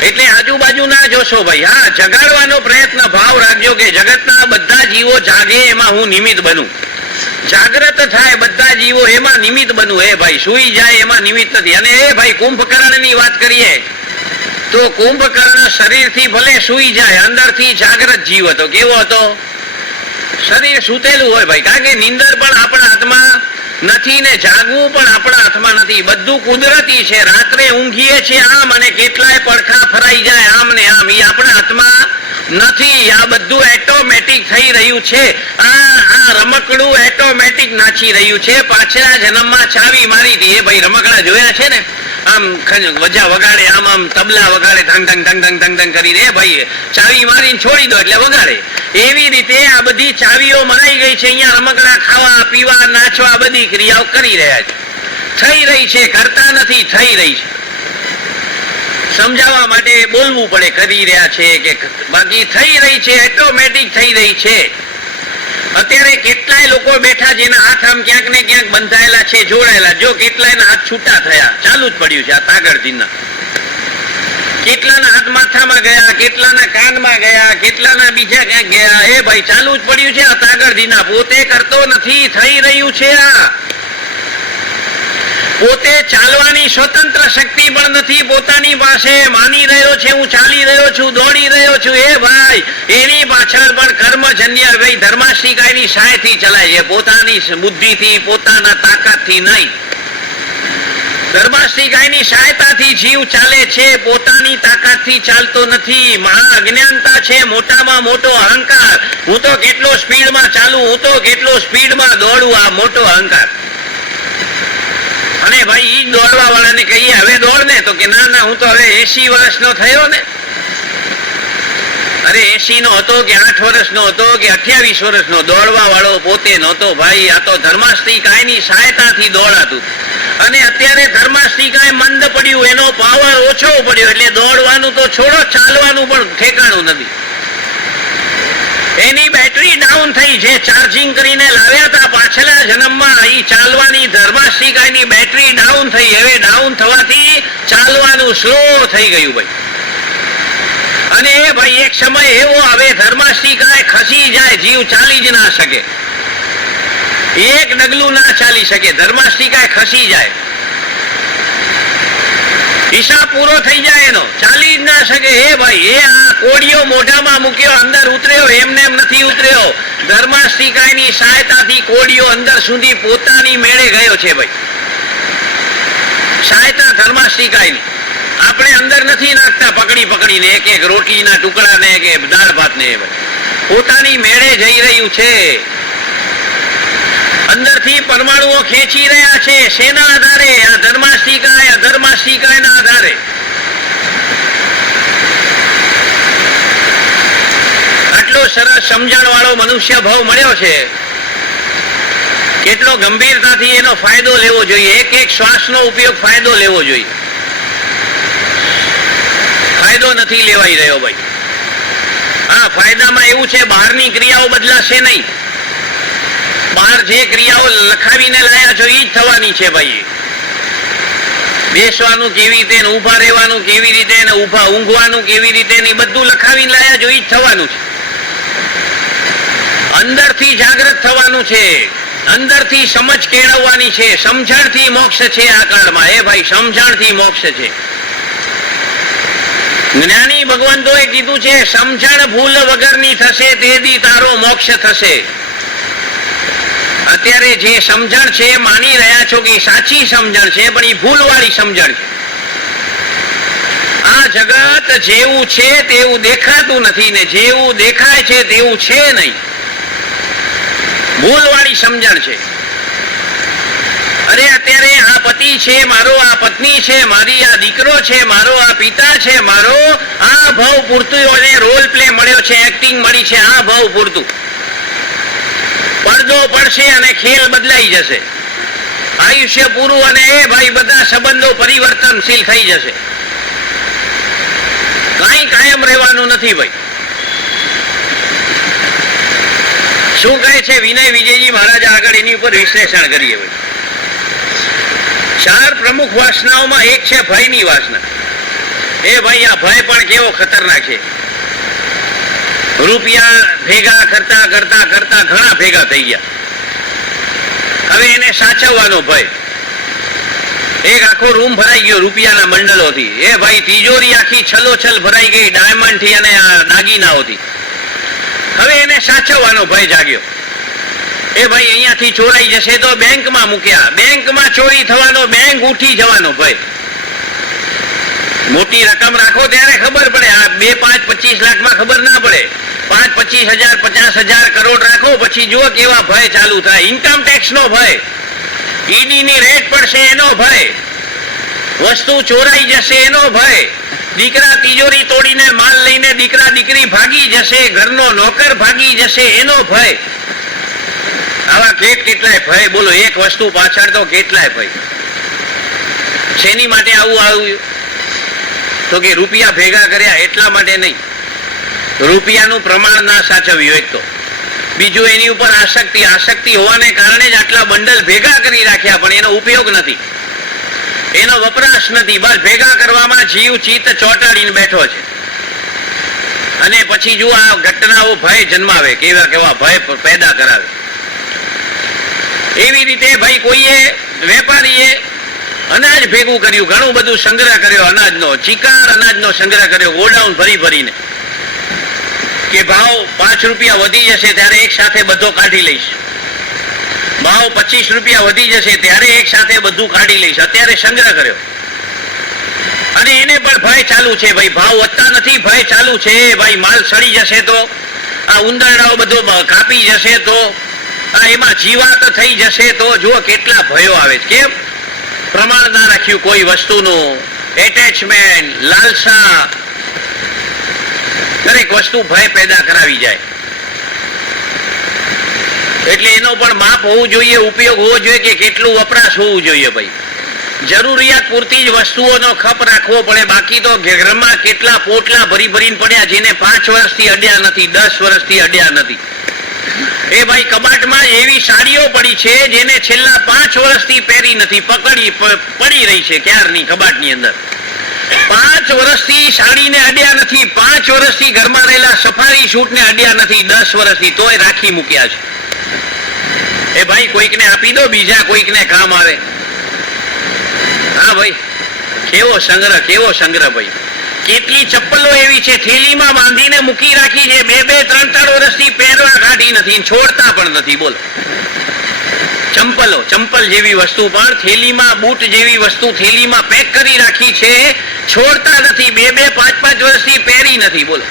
એટલે આજુબાજુ ના જોશો ભાઈ. હા, જગાડવાનો પ્રયત્ન ભાવ રાખજો કે જગતના બધા જીવો જાગે એમાં હું નિમિત્ત બનું. જાગ્રત થાય બધા જીવો એમાં નિમિત્ત બનવું. એ ભાઈ સુઈ જાય એમાં નિમિત્ત નથી. અને એ ભાઈ કુંભકર્ણ ની વાત કરીએ તો કુંભકર્ણ શરીરથી ભલે સુઈ જાય, અંદરથી જાગ્રત જીવ હતો. કેવો હતો? શરીર સૂતેલું હોય ભાઈ. કારણ કે નિંદર પણ આપણા હાથમાં નથી ને જાગવું પણ આપણા હાથમાં નથી. બધું કુદરતી છે. રાત્રે ઊંઘીએ છીએ આમ અને કેટલાય પડખા ફરાઈ જાય આમ ને આમ. એ આપણા હાથમાં નથી. આ બધું એટોમેટિક થઈ રહ્યું છે. આ રમકડું એટોમેટિક નાચી રહ્યું છે. પાછલા જન્મમાં ચાવી મારી હતી. એ ભાઈ રમકડા જોયા છે ને? આમ વજા વગાડે, આમ આમ તબલા વગાડે, ધંગ ધંગ ધંગ ધંગ ધંગ ધંગ કરીને. એ ભાઈ ચાવી મારીને છોડી દો એટલે વગાડે. એવી રીતે આ બધી ચાવીઓ મરાઈ ગઈ છે. અહીંયા રમકડા ખાવા પીવા નાચવા બધી ક્રિયાઓ કરી રહ્યા છે. થઈ રહી છે, કરતા નથી, થઈ રહી છે. સમજાવવા માટે બોલવું પડે. કરી રહ્યા છે કે બાકી થઈ રહી છે, એટોમેટિક થઈ રહી છે. અત્યારે કેટલાય લોકો બેઠા જેના હાથ આમ ક્યાંક ને ક્યાંક બંધાયેલા છે, જોડાયેલા. જો કેટલાયના હાથ છૂટા થયા, ચાલુ જ પડ્યું છે આ તાગડજીના. કેટલાના હાથ માથામાં ગયા, કેટલાના કાનમાં ગયા, કેટલાના બીજા ક્યાંક ગયા. એ ભાઈ ચાલુ જ પડ્યું છે આ તાગડજીના. પોતે કરતો નથી, થઈ રહ્યું છે આ. પોતે ચાલવાની સ્વતંત્ર શક્તિ પણ નથી પોતાની પાસે. માની રહ્યો છે હું ચાલી રહ્યો છું, દોડી રહ્યો છું. એ ભાઈ એની પાછળ પણ કર્મજન્ય ભાઈ ધર્માશ્રિકાયની સહાયથી ચલાય છે. પોતાની બુદ્ધિથી, પોતાના તાકાતથી નહીં. ધર્માશ્રિકાયની સહાયતાથી જીવ ચાલે છે. પોતાની તાકાતથી ચાલતો નથી. મહા અજ્ઞાનતા છે, મોટામાં મોટો અહંકાર. હું તો કેટલો સ્પીડમાં ચાલું, હું તો કેટલો સ્પીડમાં દોડું. આ મોટો અહંકાર. અને ભાઈ ઈ દોડવા વાળાને કહીએ હવે દોડ ને, તો કે ના ના હું તો હવે 80 વર્ષનો થયો ને. અરે અરે 80 નો હતો કે 8 વર્ષનો હતો કે 28 વર્ષનો, દોડવા વાળો પોતે નહોતો ભાઈ. આ તો ધર્માસ્તિકાયની સહાયતાથી દોડાતું. અને અત્યારે ધર્માસ્તિકાય મંદ પડ્યું, એનો પાવર ઓછો પડ્યો, એટલે દોડવાનું તો છોડો, ચાલવાનું પણ ઠેકાણું નથી. એની બેટરી ડાઉન થઈ. જે ચાર્જિંગ કરીને લાવ્યા હતા પાછલા જન્મમાં, એ ચાલવાની ધર્માસ્તિકાયની બેટરી ડાઉન થઈ. હવે ડાઉન થવાથી ચાલવાનું સ્લો થઈ ગયું ભાઈ. અને ભાઈ એક સમય એવો આવે ધર્માસ્તિકાય ખસી જાય, જીવ ચાલી જ ના શકે, એક ડગલું ના ચાલી શકે, ધર્માસ્તિકાય ખસી જાય, હિસાબ પૂરો થઈ જાય એનો, ચાલી જ ના શકે. હે ભાઈ, એ આ કોડિયો મોઢામાં મૂક્યો, અંદર ઉતર્યો, એમને એમ નથી ઉતર્યો. ધર્માસ્તિકાયની સહાયતાથી કોડિયો અંદર સુધી પોતાની મેળે ગયો છે ભાઈ. સહાયતા ધર્માસ્તિકાયની. આપણે અંદર નથી નાખતા પકડી પકડીને એક એક રોટલીના ટુકડા ને કે દાળ ભાત ને, પોતાની મેળે જઈ રહ્યું છે. અંદરથી પરમાણુઓ ખેંચી રહ્યા છે. શેના આધારે? આ ધર્માસ્તિકાય, અધર્માસ્તિકાયના આધારે. આટલો સરસ સમજણ વાળો મનુષ્ય ભાવ મળ્યો છે. કેટલો ગંભીરતાથી એનો ફાયદો લેવો જોઈએ. એક એક શ્વાસનો ઉપયોગ ફાયદો લેવો જોઈએ. ફાયદો નથી લેવાઈ રહ્યો ભાઈ. હા, ફાયદામાં એવું છે, બહારની ક્રિયાઓ બદલાશે નહીં. બહાર જે ક્રિયાઓ લખાવીને લાયા છો એ જ થવાની છે ભાઈ. બેસવાનું કેવી રીતે, ઊભા રહેવાનું કેવી રીતે, ઊભા ઊંઘવાનું કેવી રીતે, બધું લખાવીને લાયા છો એ જ થવાનું છે. અંદરથી જાગૃત થવાનું છે, અંદરથી સમજ કેળવવાની છે. સમજણથી મોક્ષ છે આ કાળમાં. એ ભાઈ, સમજણથી મોક્ષ છે. જ્ઞાની ભગવંતોએ કીધું છે, સમજણ ભૂલ વગરની થશે તેથી તારો મોક્ષ થશે. અત્યારે જે સમજણ છે એ માની રહ્યા છો કે સાચી સમજણ છે, પણ એ ભૂલવાળી સમજણ છે. આ જગત જેવું છે તેવું દેખાતું નથી, ને જેવું દેખાય છે તેવું છે નહીં. ભૂલવાળી સમજણ છે. અરે અત્યારે આ પતિ છે મારો, આ પત્ની છે મારી, આ દીકરો છે મારો, આ પિતા છે મારો, આ ભાવ પૂરતું અને રોલ પ્લે મળ્યો છે, એક્ટિંગ મળી છે, આ ભાવ પૂરતું. પડદો પડશે અને ખેલ બદલાઈ જશે. આયુષ્ય પૂરું અને એ ભાઈ બધા સંબંધો પરિવર્તનશીલ થઈ જશે. કઈ કાયમ રહેવાનું નથી ભાઈ. શું કહે છે વિનય વિજયજી મહારાજ આગળ, એની ઉપર વિશ્લેષણ કરીએ ભાઈ. 4 પ્રમુખ વાસનાઓમાં એક છે ભયની વાસના. એ ભાઈ, આ ભય પણ કેવો ખતરનાક છે. રૂપિયા ભેગા કરતા કરતા કરતા ઘણા ભેગા થઈ ગયા. હવે એને સાચવવાનો ભય. એક આખો રૂમ ભરાઈ ગયો રૂપિયાના મંડળોથી. એ ભાઈ, તિજોરી આખી છલોછલ ભરાઈ ગઈ ડાયમંડ થી અને દાગીનાઓથી. હવે એને સાચવવાનો ભય જાગ્યો. એ ભાઈ, અહીંયાથી ચોરાઈ જશે તો બેંકમાં મૂક્યા, બેંકમાં ચોરી થવાનો, બેંક ઉઠી જવાનો ભય. મોટી રકમ રાખો ત્યારે ખબર પડે, આ 2, 5, 25 લાખમાં ખબર ના પડે. 5, 25,000, 50,000 કરોડ રાખો, પછી જુઓ કેવા ભય ચાલુ થાય. ઇન્કમ ટેક્સ નો ભય, ઈડી ની રેટ પડશે એનો ભય, વસ્તુ ચોરાઈ જશે એનો ભય, દીકરા તિજોરી તોડીને માલ લઈને દીકરા દીકરી ભાગી જશે, ઘરનો નોકર ભાગી જશે એનો ભય. આવા કેટલાય ભય. બોલો, એક વસ્તુ પાછળ તો કેટલાય ભય. શેની માટે આવું આવ્યું? તો કે રૂપિયા ભેગા કર્યા એટલા માટે નહીં. રૂપિયાનું પ્રમાણ ના સાચવ્યું એક તો. બીજું એની ઉપર આસક્તિ. આસક્તિ હોવાને કારણે જ આટલા બંડલ ભેગા કરી રાખ્યા, પણ એનો ઉપયોગ નથી, એનો વપરાશ નથી. બસ ભેગા કરવામાં જીવ ચિત્ત ચોંટાડીને બેઠો છે. અને પછી જો આ ઘટનાઓ ભય જન્માવે, કેવા કેવા ભય પેદા કરાવે. એવી રીતે ભાઈ, કોઈએ વેપારીએ અનાજ ભેગું કર્યું, ઘણું બધું સંગ્રહ કર્યો અનાજનો, ચિકાર અનાજનો સંગ્રહ કર્યો, ગોડાઉન ભરી ભરીને, કે ભાવ 5 રૂપિયા વધી જશે ત્યારે એક સાથે બધો કાઢી લઈશ, ભાવ 25 રૂપિયા વધી જશે ત્યારે એક સાથે બધું કાઢી લઈશ. અત્યારે સંગ્રહ કર્યો અને એને પણ ભય ચાલુ છે ભાઈ. ભાવ વધતા નથી, ભય ચાલુ છે ભાઈ. માલ સડી જશે તો, આ ઉંદરડાઓ બધો કાપી જશે તો, એમાં જીવાત થઈ જશે તો, જુઓ કેટલા ભયો આવે છે. કેમ? પ્રમાણ ના રાખ્યું કોઈ વસ્તુનું, એટેચમેન્ટ, લાલસા. દરેક વસ્તુ ભય પેદા કરાવી જાય. એટલે એનો પણ માપ હોવું જોઈએ, ઉપયોગ હોવો જોઈએ કે કેટલું વપરાશ હોવું જોઈએ. ભાઈ જરૂરિયાત પૂરતી જ વસ્તુઓનો ખપ રાખવો પડે. બાકી તો ઘરમાં કેટલા પોટલા ભરી ભરીને પડ્યા જેને 5 વર્ષથી અડ્યા નથી, 10 વર્ષથી અડ્યા નથી. એ ભાઈ કબાટમાં એવી સાડીઓ પડી છે જેને છેલ્લા 5 વર્ષથી પહેરી નથી, પડી રહી છે ક્યારની કબાટની અંદર. 5 વર્ષથી સાડીને અડ્યા નથી, 5 વર્ષથી ઘરમાં રહેલા સફારી સૂટને અડ્યા નથી, 10 વર્ષથી તોય રાખી મૂક્યા છે. એ ભાઈ કોઈકને આપી દો, બીજા કોઈકને કામ આવે. હા ભાઈ, કેવો સંગ્રહ, કેવો સંગ્રહ. ભાઈ કેટલી ચપ્પલો એવી છે થેલીમાં બાંધીને મૂકી રાખી છે, 2-2, 3-3 વર્ષથી પહેરવા કાઢી નથી, છોડતા પણ નથી. બોલો, ચંપલ જેવી વસ્તુ પણ થેલીમાં, બૂટ જેવી વસ્તુ થેલીમાં પેક કરી રાખી છે, છોડતા નથી, 2-2, 5-5 વર્ષથી પહેરી નથી. બોલો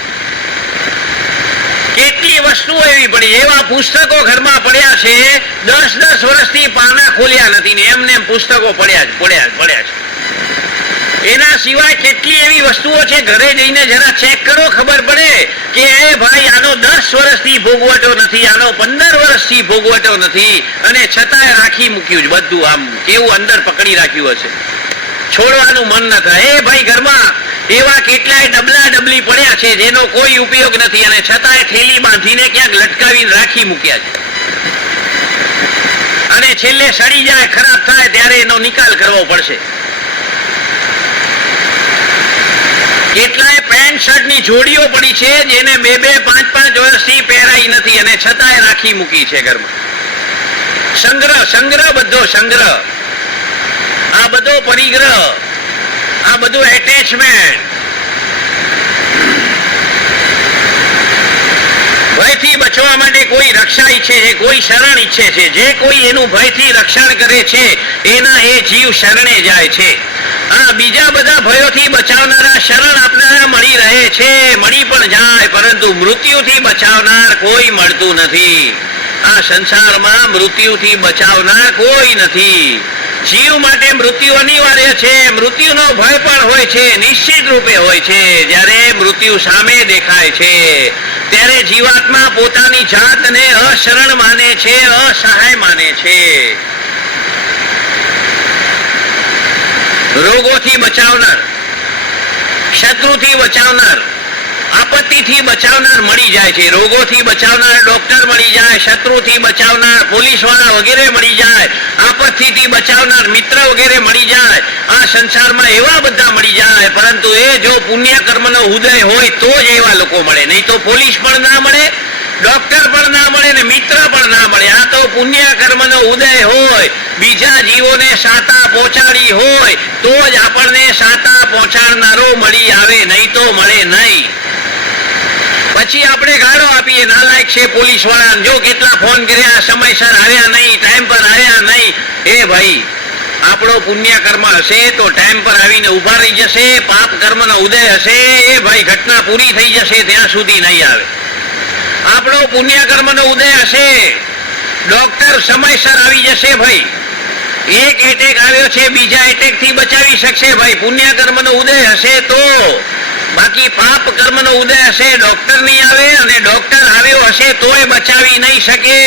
કેટલી વસ્તુઓ એવી પડી. એવા પુસ્તકો ઘરમાં પડ્યા છે 10-10 વર્ષથી પાના ખોલ્યા નથી ને એમને પુસ્તકો પડ્યા છે. એના સિવાય કેટલી એવી વસ્તુઓ છે, ઘરે જઈને જરા ચેક કરો, ખબર પડે કે એ ભાઈ આનો 10 વર્ષથી ભોગવટો નથી, આનો 15 વર્ષથી ભોગવટો નથી, અને છતાંય રાખી મૂક્યું છે બધું. આમ કેવું અંદર પકડી રાખ્યું હશે, છોડવાનું મન ન થાય. એ ભાઈ ઘરમાં એવા કેટલાય ડબલા ડબલી પડ્યા છે જેનો કોઈ ઉપયોગ નથી, અને છતાંય થેલી બાંધીને ક્યાંક લટકાવીને રાખી મૂક્યા છે. અને છેલ્લે સડી જાય, ખરાબ થાય ત્યારે એનો નિકાલ કરવો પડશે. કેટલાય પેન્ટ શર્ટ ની જોડીઓ પડી છે જેને 2-2, 5-5 વર્ષથી પહેરાઈ નથી, અને છતાંય રાખી મૂકી છે ઘરમાં. સંગ્રહ બધો સંગ્રહ, આ બધો પરિગ્રહ, આ બધું એટેચમેન્ટ. ભયથી બચવા માટે કોઈ રક્ષા ઈચ્છે છે, કોઈ શરણ ઈચ્છે છે. જે કોઈ એનું ભયથી રક્ષણ કરે છે એના એ જીવ શરણે જાય છે. આ બીજા બધા ભયોથી બચાવનારા, શરણ આપનારા મળી રહે છે, મળી પણ જાય, પરંતુ મૃત્યુથી બચાવનાર કોઈ મળતું નથી. આ સંસારમાં મૃત્યુથી બચાવનાર કોઈ નથી. જીવ માટે મૃત્યુ અનિવાર્ય છે. મૃત્યુનો ભય પણ હોય છે, નિશ્ચિત રૂપે હોય છે. જ્યારે મૃત્યુ સામે દેખાય છે ત્યારે જીવાત્મા પોતાની જાતને અશરણ માને છે, અસહાય માને છે. રોગોથી બચાવનાર, શત્રુથી બચાવનાર, આપત્તિથી બચાવનાર મળી જાય છે. રોગોથી બચાવનાર ડોક્ટર મળી જાય, શત્રુથી બચાવનાર પોલીસ વાળા વગેરે મળી જાય, આપત્તિથી બચાવનાર મિત્ર વગેરે મળી જાય. આ સંસારમાં એવા બધા મળી જાય, પરંતુ એ જો પુણ્ય કર્મનો ઉદય હોય તો જ એવા લોકો મળે, નહીં તો પોલીસ પણ ના મળે, ડોક્ટર પણ ના મળે ને મિત્ર પણ ના મળે. આ તો પુણ્ય કર્મનો ઉદય હોય, બીજા જીવોને સાતા પહોંચાડી હોય તો જ આપણને સાતા પહોંચાડનારો મળી આવે, નહીં તો મળે નહીં. પછી આપણે ગાળો આપીએ, નાલાયક છે પોલીસ વાળા, જો કેટલા ફોન કર્યા, સમયસર આવ્યા નહીં, ટાઈમ પર આવ્યા નહીં. એ ભાઈ આપણો પુણ્ય કર્મ હશે તો ટાઈમ પર આવીને ઉભા રહી જશે. પાપ કર્મનો ઉદય હશે, એ ભાઈ ઘટના પૂરી થઈ જશે ત્યાં સુધી નહીં આવે. આપણો પુણ્ય કર્મનો ઉદય હશે, ડોક્ટર સમયસર આવી જશે. ભાઈ એક એટેક આવ્યો છે, બીજા એટેક થી બચાવી શકશે. ભાઈ પુણ્ય કર્મનો ઉદય હશે તો. બાકી પાપ કર્મનો ઉદય હશે, ડોક્ટર નહીં આવે, અને ડોક્ટર આવ્યો હશે તોય બચાવી નહીં શકે,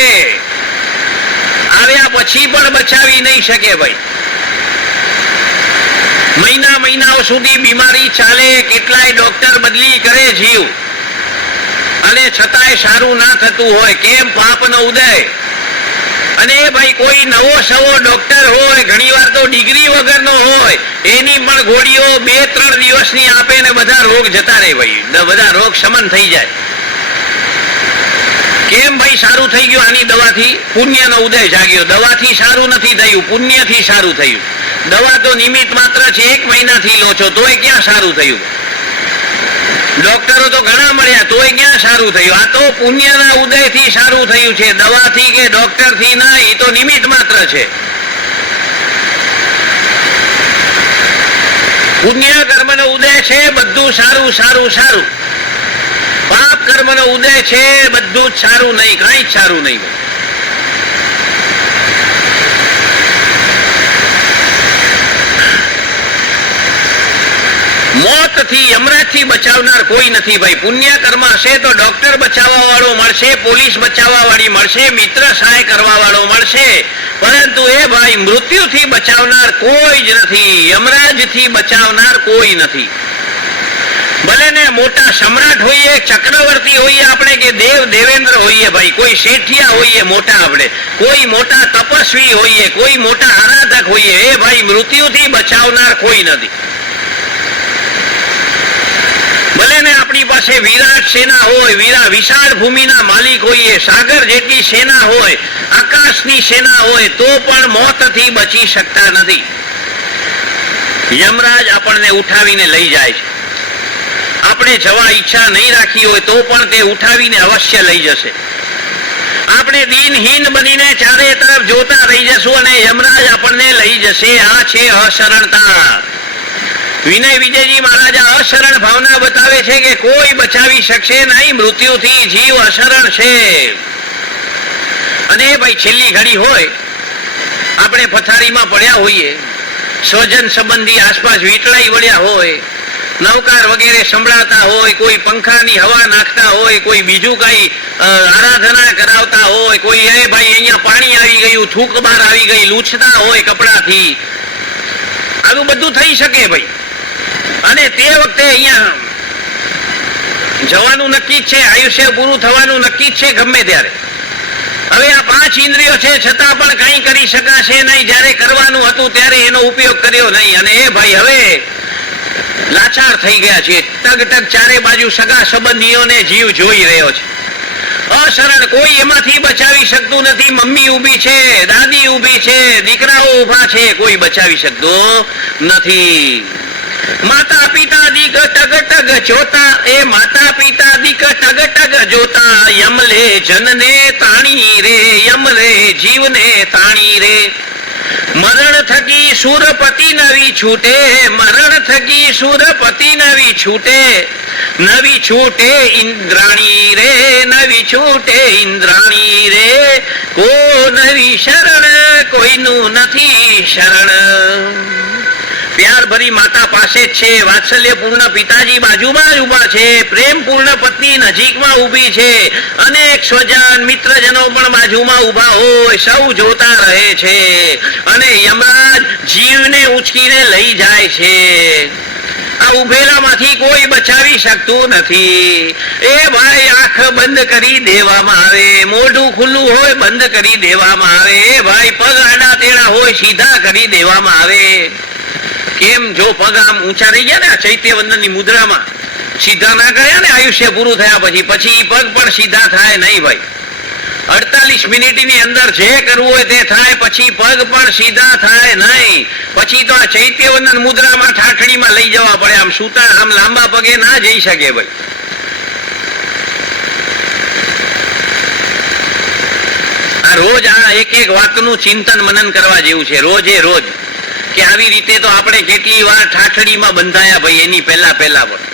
આવ્યા પછી પણ બચાવી નહીં શકે. ભાઈ મહિનાઓ સુધી બીમારી ચાલે, કેટલાય ડોક્ટર બદલી કરે જીવ, અને છતાંય સારું ના થતું હોય. કેમ? પાપનો ઉદય. અને ભાઈ કોઈ નવો સવો ડોક્ટર હોય, ઘણી વાર તો ડિગ્રી વગરનો હોય, એની પણ ગોળીઓ 2-3 દિવસની આપે ને બધા રોગ જતા રહે. ભાઈ બધા રોગ શમન થઈ જાય. કેમ ભાઈ? સારું થઈ ગયું આની દવાથી, પુણ્યનો ઉદય જાગ્યો. દવાથી સારું નથી થયું, પુણ્યથી સારું થયું. દવા તો નિમિત્ત માત્ર છે, 1 મહિનાથી લો છો તોય ક્યાં સારું થયું. ડોક્ટરો તો ઘણા મળ્યા તોય ક્યાં સારું થયું. આ તો પુણ્યના ઉદયથી સારું થયું છે, દવાથી કે ડોક્ટરથી ના. એ તો નિમિત્ત માત્ર છે. પુણ્ય કર્મનો ઉદય છે, બધું સારું સારું સારું. પાપ કર્મનો ઉદય છે, બધું જ સારું નહીં, કઈ જ સારું નહીં. મોતથી યમરાજથી બચાવનાર કોઈ નથી ભાઈ. પુણ્ય કર્મ હશે તો ડોક્ટર બચાવવા વાળો મળશે, પોલીસ બચાવવા વાળી મળશે, મિત્ર સહાય કરવા વાળો મળશે, પરંતુ એ ભાઈ મૃત્યુથી બચાવનાર કોઈ જ નથી, યમરાજથી બચાવનાર કોઈ નથી. ભલે ને મોટા સમ્રાટ હોઈએ, ચક્રવર્તી હોઈએ આપણે, કે દેવેન્દ્ર હોઈએ ભાઈ, કોઈ શેઠિયા હોઈએ મોટા આપણે, કોઈ મોટા તપસ્વી હોઈએ, કોઈ મોટા આરાધક હોઈએ, એ ભાઈ મૃત્યુથી બચાવનાર કોઈ નથી. ભલે ને આપણી પાસે વિરાટ સેના હોય, વિશાળ ભૂમિના માલિક હોઈએ, સાગર જેટલી સેના હોય, આકાશની સેના હોય, તો પણ મોતથી બચી શકતા નથી. યમરાજ આપણને ઉઠાવીને લઈ જાય છે. આપણે જવા ઈચ્છા નહીં રાખી હોય તો પણ તે ઉઠાવીને અવશ્ય લઈ જશે. આપણે દિનહીન બનીને ચારે તરફ જોતા રહી જશું અને યમરાજ આપણને લઈ જશે. આ છે અશરણતા. વિનય વિજયજી મહારાજા અશરણ ભાવના બતાવે છે કે કોઈ બચાવી શકશે નહીં મૃત્યુથી. જીવ અશરણ છે. અને ભાઈ છેલ્લી ઘડી હોય, આપણે પથારીમાં પડ્યા હોઈએ, સ્વજન સંબંધી આસપાસ વીંટળાઈ વળ્યા હોય, નવકાર વગેરે સંભળાતા હોય, કોઈ પંખાની હવા નાખતા હોય, કોઈ બીજું કઈ આરાધના કરાવતા હોય, કોઈ એ ભાઈ અહીંયા પાણી આવી ગયું, થૂક બહાર આવી ગઈ, લૂછતા હોય કપડાથી, આવું બધું થઈ શકે ભાઈ. અને તે વખતે અહીંયા જવાનું નક્કી છે, આયુષ્ય પૂરું થવાનું નક્કી છે ગમે ત્યારે. હવે આ 5 ઇન્દ્રિયો છે છતાં પણ કંઈ કરી શકાશે નહીં. જ્યારે કરવાનું હતું ત્યારે એનો ઉપયોગ કર્યો નહીં, અને એ ભાઈ હવે લાચાર થઈ ગયા છે. ટગ ટગ ચારે બાજુ સગા સંબંધીઓને જીવ જોઈ રહ્યો છે. અશરણ કોઈ એમાંથી બચાવી શકતું નથી. મમ્મી ઊભી છે, દાદી ઊભી છે, દીકરાઓ ઊભા છે, કોઈ બચાવી શકતું નથી. માતા પિતા દીક ટગ ટગ જોતા, એ માતા પિતા દીક ટગ ટગ જોતા, યમલે જનને તાણી રે, યમલે જીવને તાણી રે. મરણ થકી સુરપતિ નવી છૂટે, મરણ થકી સુરપતિ નવી છૂટે, નવી છૂટે ઇન્દ્રાણી રે, નવી છૂટે ઇન્દ્રાણી રે. કો નવી શરણ કોઈનું નથી શરણ. પ્યાર ભરી માતા પાસે જ છે, વાત્સલ્ય પૂર્ણ પિતાજી બાજુમાં જ ઉભા છે, પ્રેમ પૂર્ણ પત્ની નજીકમાં ઊભી છે, અનેક સ્વજન મિત્રજનો પણ બાજુમાં ઉભા હોય, સૌ જોતા રહે છે. અને યમરાજ જીવને ઉચકીને લઈ જાય છે. આ ઉભેલામાંથી કોઈ બચાવી શકતું નથી. એ ભાઈ આંખ બંધ કરી દેવામાં આવે, મોઢું ખુલ્લું હોય બંધ કરી દેવામાં આવે, એ ભાઈ પગ આડા તેડા હોય સીધા કરી દેવામાં આવે. કેમ? જો પગ આમ ઊંચા રહી ગયા ને આ ચૈત્યવંદનની મુદ્રામાં, સીધા ના કર્યા ને આયુષ્ય પૂરું થયા પછી પગ પણ સીધા થાય નહીં ભાઈ. 48 મિનિટની અંદર જે કરવું હોય તે થાય, પછી પગ પણ સીધા થાય નહીં. પછી તો આ ચૈત્યવંદન મુદ્રામાં ઠાઠડીમાં લઈ જવા પડે. આમ સૂતા આમ લાંબા પગે ના જઈ શકે ભાઈ. આ રોજ આ એક એક વાતનું ચિંતન મનન કરવા જેવું છે, રોજે રોજ. કે આવી રીતે તો આપણે કેટલી વાર ઠાઠડીમાં બંધાયા ભાઈ. એની પહેલા પણ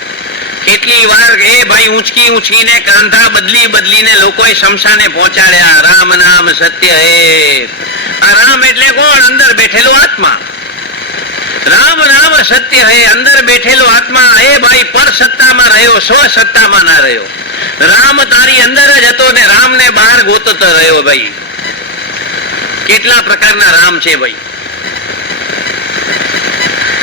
કેટલી વાર એ ભાઈ ઊંચકીને કાંધા બદલીને લોકોએ શમશાને પહોંચાડ્યા. રામ નામ સત્ય હે. આ રામ એટલે કોણ? અંદર બેઠેલો આત્મા. રામ નામ સત્ય હે, અંદર બેઠેલો આત્મા. એ ભાઈ પર સત્તામાં રહ્યો, સ્વ સત્તામાં ના રહ્યો. રામ તારી અંદર જ હતો ને રામને બહાર ગોતતો રહ્યો ભાઈ. કેટલા પ્રકારના રામ છે ભાઈ.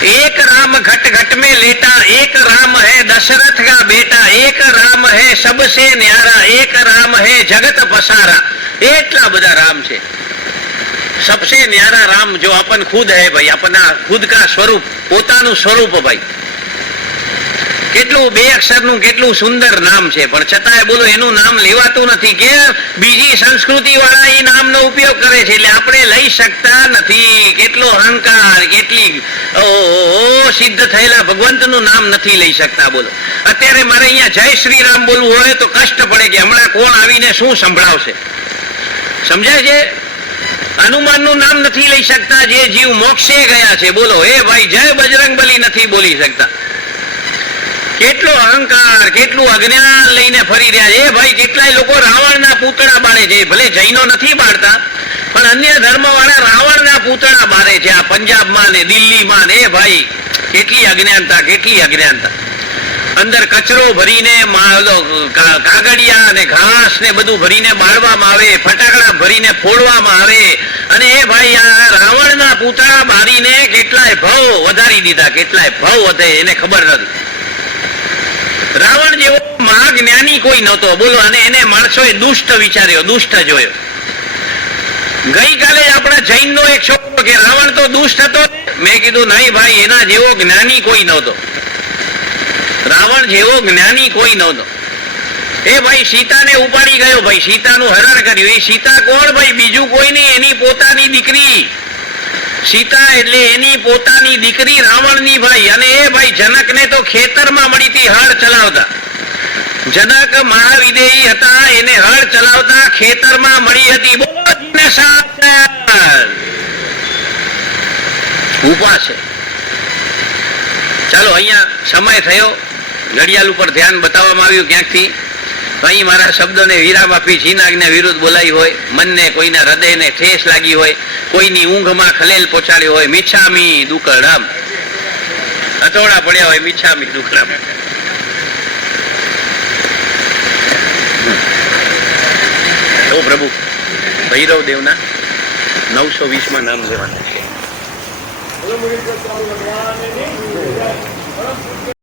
एक राम घट घट में लेटा, एक राम है दशरथ का बेटा, एक राम है सबसे न्यारा, एक राम है जगत पसारा. એટલા બધા રામ છે. सबसे न्यारा राम जो अपन खुद है भाई, अपना खुद का स्वरूप, પોતાનું સ્વરૂપ ભાઈ. કેટલું 2 અક્ષરનું કેટલું સુંદર નામ છે, પણ છતાંય બોલો એનું નામ લેવાતું નથી. કે બીજી સંસ્કૃતિ વાળા એ નામનો ઉપયોગ કરે છે એટલે આપણે લઈ શકતા નથી. કેટલો અહંકાર, કેટલી સિદ્ધ થયેલા ભગવંતનું નામ નથી લઈ શકતા. બોલો અત્યારે મારે અહીંયા જય શ્રી રામ બોલવું હોય તો કષ્ટ પડે કે હમણાં કોણ આવીને શું સંભળાવશે. સમજાય છે? હનુમાનનું નામ નથી લઈ શકતા જે જીવ મોક્ષે ગયા છે. બોલો એ ભાઈ જય બજરંગબલી નથી બોલી શકતા. કેટલો અહંકાર, કેટલું અજ્ઞાન લઈને ફરી રહ્યા છે. એ ભાઈ કેટલાય લોકો રાવણના પૂતળા બાળે છે. ભલે જૈનો નથી બાળતા, પણ અન્ય ધર્મ વાળા રાવણના પૂતળા બાળે છે. આ પંજાબમાં ને દિલ્હીમાં ને ભાઈ કેટલી અજ્ઞાનતા. અંદર કચરો ભરીને કાગળિયા અને ઘાસ ને બધું ભરીને બાળવામાં આવે, ફટાકડા ભરીને ફોડવામાં આવે, અને એ ભાઈ આ રાવણના પૂતળા મારીને કેટલાય ભાવ વધારી દીધા, કેટલાય ભાવ વધે એને ખબર નથી. રાવણ જેવો મહાજ્ઞાની કોઈ નહોતો, બોલો. અને એને માણસોએ દુષ્ટ વિચાર્યો, દુષ્ટ જોયો. ગઈકાલે આપણા જૈનનો એક છોકરો કે રાવણ તો દુષ્ટ હતો. મેં કીધું નહીં ભાઈ, એના જેવો જ્ઞાની કોઈ નહોતો. રાવણ જેવો જ્ઞાની કોઈ નહોતો. એ ભાઈ સીતાને ઉપાડી ગયો, ભાઈ સીતાનું હરણ કર્યું. એ સીતા કોણ ભાઈ? બીજું કોઈ નહીં, એની પોતાની દીકરી સીતા, એટલે એની પોતાની દીકરી રાવણની ભાઈ. અને એ ભાઈ જનકને તો ખેતરમાં મળી હતી હળ ચલાવતા. જનક મહાવિદેયી હતા, એને હળ ચલાવતા ખેતરમાં મળી હતી. ઉપા છે. ચાલો, અહીંયા સમય થયો. ઘડિયાળ ઉપર ધ્યાન બતાવવામાં આવ્યું ક્યાંકથી. અહીં મારા શબ્દોને વિરામ આપી જીનાજ્ઞા વિરુદ્ધ બોલાઈ હોય, મનને કોઈના હૃદયને ઠેસ લાગી હોય, કોઈની ઊંઘમાં ખલેલ પહોંચાડ્યો હોય, મિચ્છામી દુક્કડમ, હથોડા પડ્યા હોય, મિચ્છામી દુક્કડમ. ઓ પ્રભુ, ભૈરવ દેવના 920માં નામ લેવાના છે.